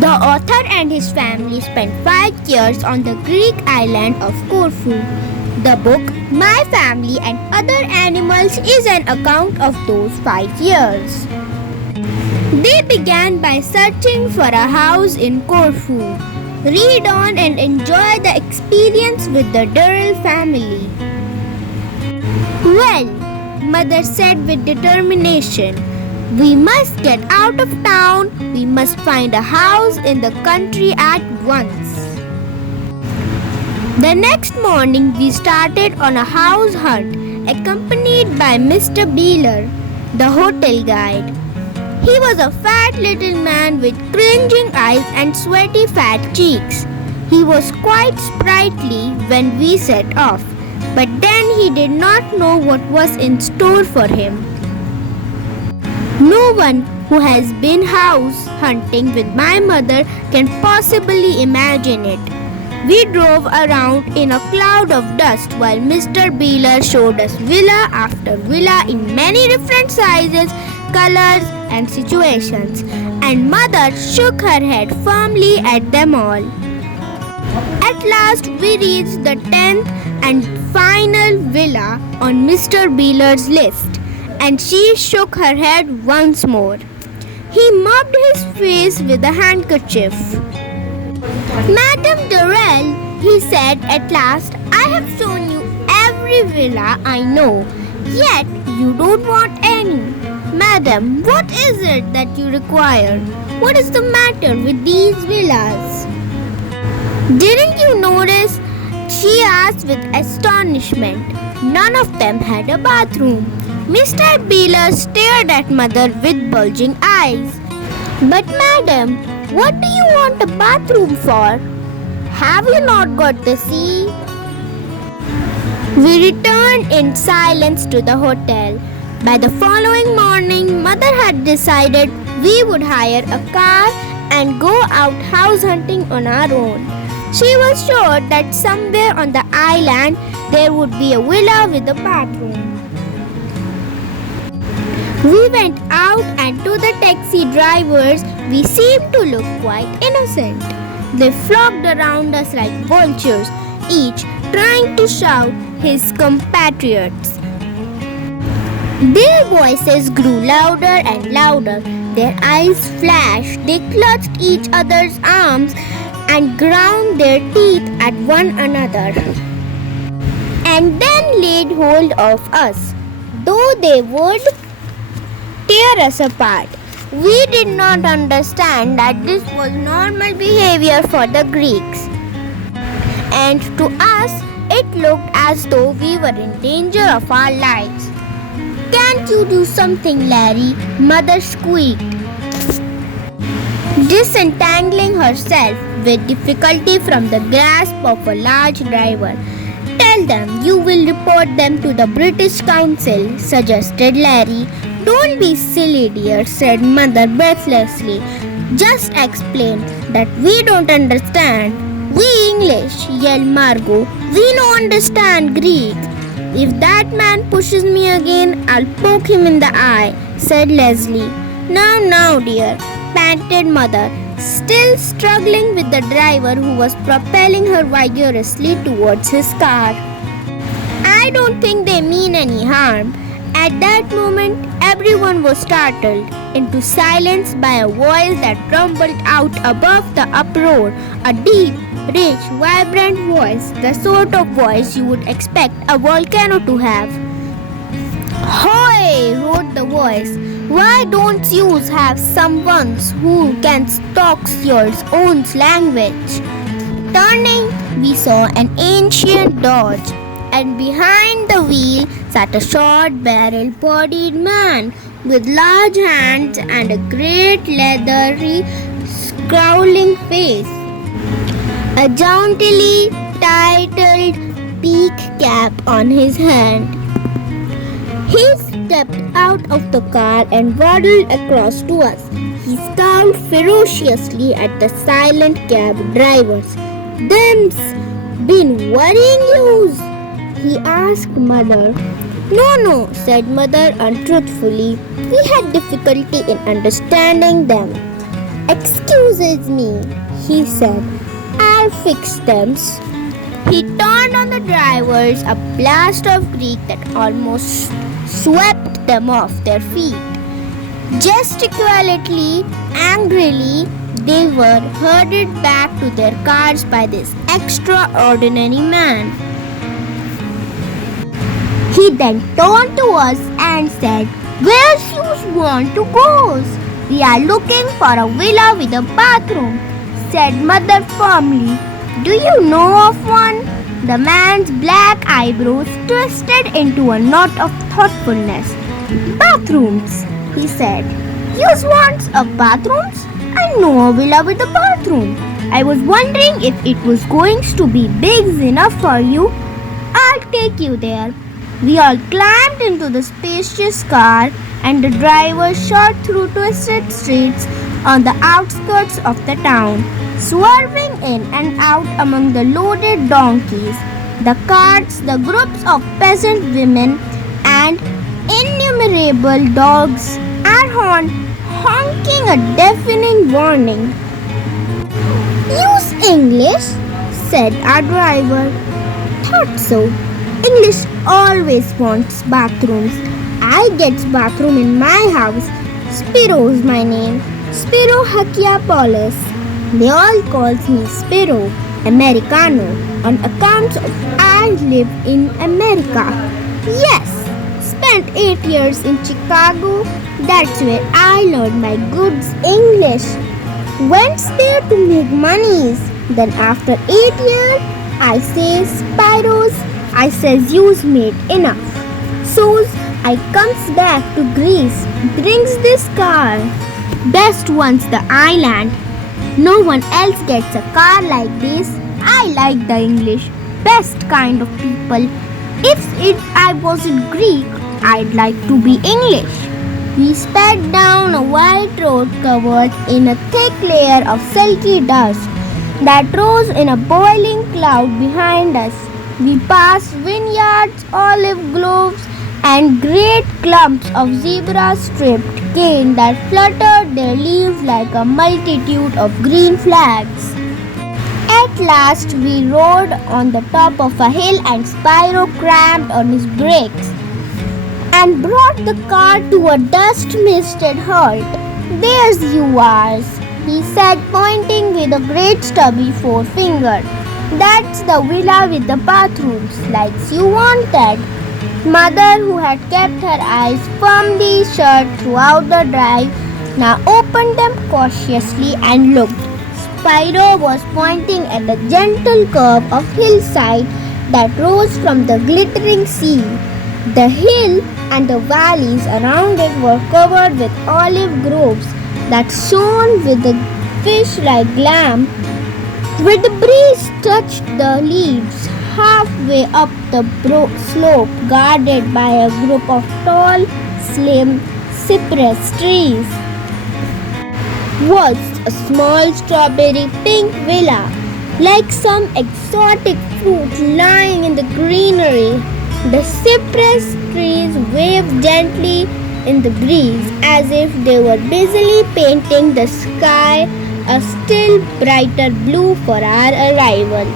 The author and his family spent 5 years on the Greek island of Corfu. The book My Family and Other Animals is an account of those 5 years. They began by searching for a house in Corfu. Read on and enjoy the experience with the Durrell family. Well, Mother said with determination, we must get out of town. We must find a house in the country at once. The next morning, we started on a house hunt, accompanied by Mr. Beeler, the hotel guide. He was a fat little man with cringing eyes and sweaty fat cheeks. He was quite sprightly when we set off, but then he did not know what was in store for him. No one who has been house hunting with my mother can possibly imagine it. We drove around in a cloud of dust while Mr. Beeler showed us villa after villa in many different sizes, colors, and situations, and Mother shook her head firmly at them all. At last, we reached the 10th and final villa on Mr. Beeler's list, and she shook her head once more. He mopped his face with a handkerchief. Madame Durrell, he said at last, I have shown you every villa I know, yet you don't want any. Madam, what is it that you require? What is the matter with these villas? Didn't you notice? She asked with astonishment. None of them had a bathroom. Mr. Beeler stared at Mother with bulging eyes. But madam, what do you want a bathroom for? Have you not got the sea? We returned in silence to the hotel. By the following morning, Mother had decided we would hire a car and go out house hunting on our own. She was sure that somewhere on the island there would be a villa with a bathroom. We went out, and to the taxi drivers, we seemed to look quite innocent. They flocked around us like vultures, each trying to shout his compatriots. Their voices grew louder and louder. Their eyes flashed. They clutched each other's arms and ground their teeth at one another, and then laid hold of us, though they would tear us apart. We did not understand that this was normal behavior for the Greeks, and to us it looked as though we were in danger of our lives. Can't you do something, Larry? Mother squeaked, disentangling herself with difficulty from the grasp of a large driver. Tell them you will report them to the British Council, suggested Larry. Don't be silly, dear, said Mother breathlessly. Just explain that we don't understand. We English, yelled Margot. We no understand Greek. If that man pushes me again, I'll poke him in the eye, said Leslie. Now, dear, panted Mother, still struggling with the driver who was propelling her vigorously towards his car. I don't think they mean any harm. At that moment, everyone was startled into silence by a voice that rumbled out above the uproar, a deep, rich, vibrant voice, the sort of voice you would expect a volcano to have. Hoy! Roared the voice. Why don't you have someone who can talk your own language? Turning, we saw an ancient Dodge, and behind the wheel sat a short, barrel-bodied man with large hands and a great leathery, scowling face. A jauntily titled peak cap on his hand. He stepped out of the car and waddled across to us. He scowled ferociously at the silent cab drivers. Them's been worrying yous? He asked Mother. No, said Mother untruthfully. We had difficulty in understanding them. "Excuses me," he said. "I'll fix them." He turned on the drivers a blast of Greek that almost swept them off their feet. Gesticulatingly, angrily, they were herded back to their cars by this extraordinary man. He then turned to us and said, "Where you want to go?" "We are looking for a villa with a bathroom," said Mother firmly. "Do you know of one?" The man's black eyebrows twisted into a knot of thoughtfulness. "Bathrooms," he said. "You want a bathroom? I know a villa with a bathroom. I was wondering if it was going to be big enough for you. I'll take you there." We all climbed into the spacious car, and the driver shot through twisted streets on the outskirts of the town, swerving in and out among the loaded donkeys, the carts, the groups of peasant women, and innumerable dogs, our horn honking a deafening warning. "Use English," said our driver. "Thought so. English always wants bathrooms. I gets bathroom in my house. Spiro's my name. Spiro Hakiapoulos. They all calls me Spiro Americano on account of I live in America. Yes, spent 8 years in Chicago. That's where I learned my good English. Went there to make monies. Then after 8 years, I say Spiros. I says you's made enough. So I comes back to Greece, brings this car. Best one's the island. No one else gets a car like this. I like the English. Best kind of people. If I wasn't Greek, I'd like to be English." We sped down a wide road covered in a thick layer of silky dust that rose in a boiling cloud behind us. We passed vineyards, olive groves, and great clumps of zebra-striped cane that fluttered their leaves like a multitude of green flags. At last we rode on the top of a hill, and Spyro cramped on his brakes and brought the car to a dust-misted halt. "There's you are," he said, pointing with a great stubby forefinger. "That's the villa with the bathrooms, like you wanted." Mother, who had kept her eyes firmly shut throughout the drive, now opened them cautiously and looked. Spyro was pointing at the gentle curve of hillside that rose from the glittering sea. The hill and the valleys around it were covered with olive groves that shone with a fish-like glam. Where the breeze touched the leaves, halfway up the slope, guarded by a group of tall, slim cypress trees, was a small strawberry pink villa, like some exotic fruit lying in the greenery. The cypress trees waved gently in the breeze, as if they were busily painting the sky a still brighter blue for our arrival.